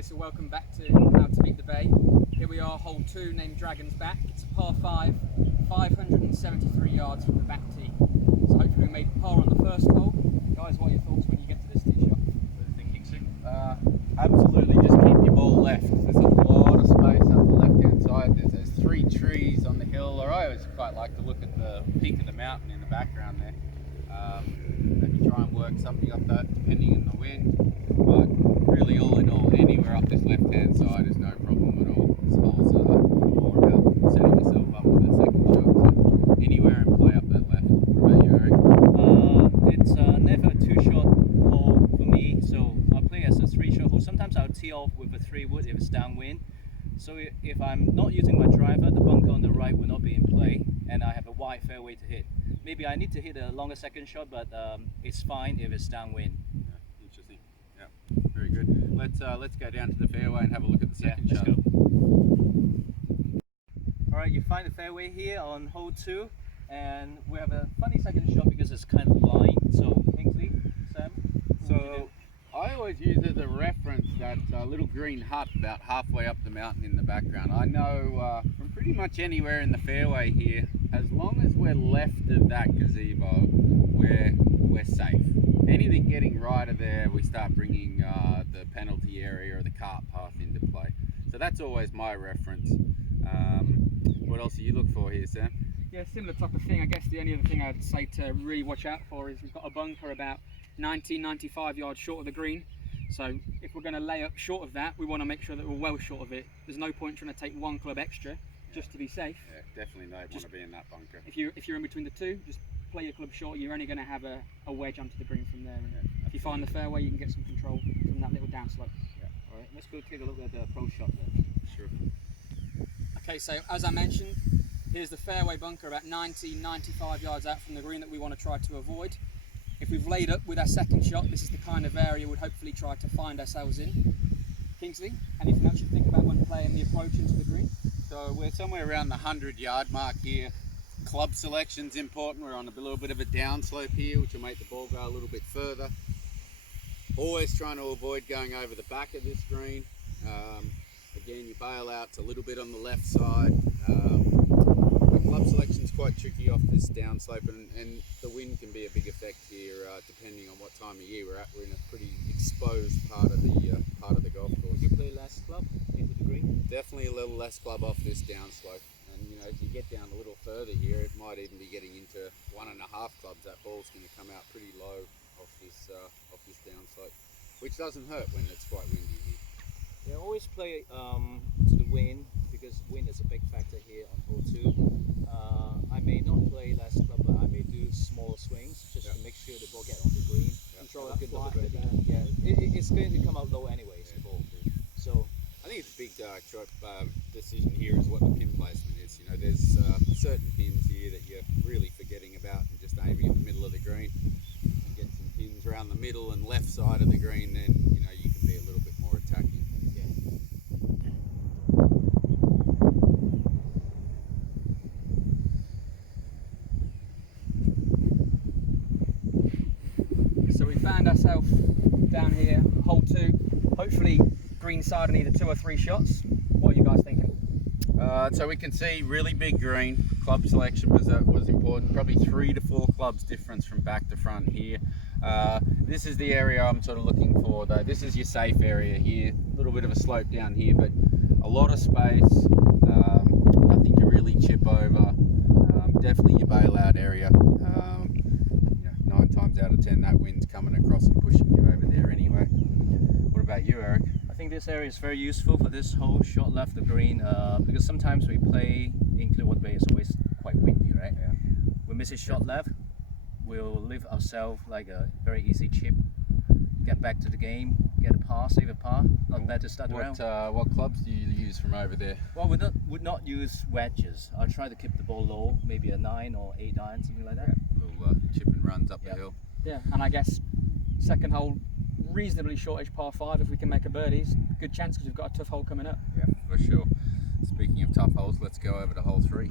Okay, so welcome back to How to Beat the Bay. Here we are, hole 2, named Dragon's Back. It's a par 5, 573 yards from the back tee. So hopefully we made par on the first hole. Guys, what are your thoughts when you get to this tee shot? What are you thinking, Sue? Absolutely, just keep your ball left. There's a lot of space up the left-hand side. There's 3 trees on the hill, or I always quite like to look at the peak of the mountain in the background there. Maybe try and work something up that, depending on the wind. But really, all in all, anywhere up this left-hand side is no problem at all. This hole's more about setting yourself up with a second shot. So anywhere and play up that left. What about you, Eric? It's never a 2-shot hole for me, so I'll play as a 3-shot hole. Sometimes I'll tee off with a 3-wood if it's downwind. So if I'm not using my driver, the bunker on the right will not be in play, and I have a wide fairway to hit. Maybe I need to hit a longer second shot, but it's fine if it's downwind. Yeah, interesting. Yeah, very good. Let's go down to the fairway and have a look at the second shot. Let's go. Alright, you find the fairway here on hole 2, and we have a funny second shot because it's kind of blind. So, Kingsley, Sam? So I always use as a reference that little green hut about halfway up the mountain in the background. I know from pretty much anywhere in the fairway here, as long as we're left of that gazebo, we're safe. Anything getting right of there, we start bringing the penalty area or the cart path into play. So that's always my reference. What else do you look for here, Sam? Yeah, similar type of thing. I guess the only other thing I'd say to really watch out for is we've got a bunker about 90-95 yards short of the green. So if we're going to lay up short of that, we want to make sure that we're well short of it. There's no point trying to take 1 club extra just to be safe. Yeah, definitely don't want to be in that bunker. If you're in between the two, just play your club short. You're only going to have a wedge onto the green from there. And if you find the fairway, you can get some control from that little downslope. Yeah. Alright, let's go take a look at the approach shot then. Sure. Okay, so as I mentioned, here's the fairway bunker about 90-95 yards out from the green that we want to try to avoid. If we've laid up with our second shot, this is the kind of area we'd hopefully try to find ourselves in. Kingsley, anything else you think about when playing the approach into the green? So we're somewhere around the 100-yard mark here. Club selection's important. We're on a little bit of a downslope here, which will make the ball go a little bit further. Always trying to avoid going over the back of this green. Again, your bailout's a little bit on the left side. The club selection's quite tricky off this downslope, and the wind can be a big effect here, depending on what time of year we're at. We're in a pretty exposed part of the golf course. You play less club into the green? Definitely a little less club off this downslope. And you know, as you get down a little further here, it might even be getting into 1.5 clubs. That ball's going to come out pretty low off this downslope, which doesn't hurt when it's quite windy here. Yeah, always play to the wind because wind is a big factor here on hole 2. I may not play less club, but I may do small swings just to make sure the ball get on the green. Control good visibility. Yeah, it's going to come out low anyways, the ball. So I think it's a big decision here is what the pin placement is. You know, there's certain pins here that you're really forgetting about and just aiming in the middle of the green. You get some pins around the middle and left side of the green, then you know you can be a little bit more attacking. So we found ourselves down here, hole 2, hopefully green side in either 2 or 3 shots. What are you guys thinking? So we can see really big green. Club selection was important. Probably 3 to 4 clubs difference from back to front here. This is the area I'm sort of looking for though. This is your safe area here. A little bit of a slope down here, but a lot of space. Nothing to really chip over. Definitely your bailout area. 9 times out of 10 that wind's coming across and pushing you over there anyway. What about you, Eric? I think this area is very useful for this hole, short left of green, because sometimes we play in Clearwater Bay, it's always quite windy, right? Yeah. We miss a shot left, we'll leave ourselves like a very easy chip, get back to the game, get a par, save a par, not bad to start around. What clubs do you use from over there? Well, we would not use wedges. I'll try to keep the ball low, maybe a 9 or 8 iron, something like that. Yeah, little chip and runs up the hill. Yeah, and I guess second hole, reasonably shortish par 5. If we can make a birdie, good chance because we've got a tough hole coming up. Yeah, for sure. Speaking of tough holes, let's go over to hole 3.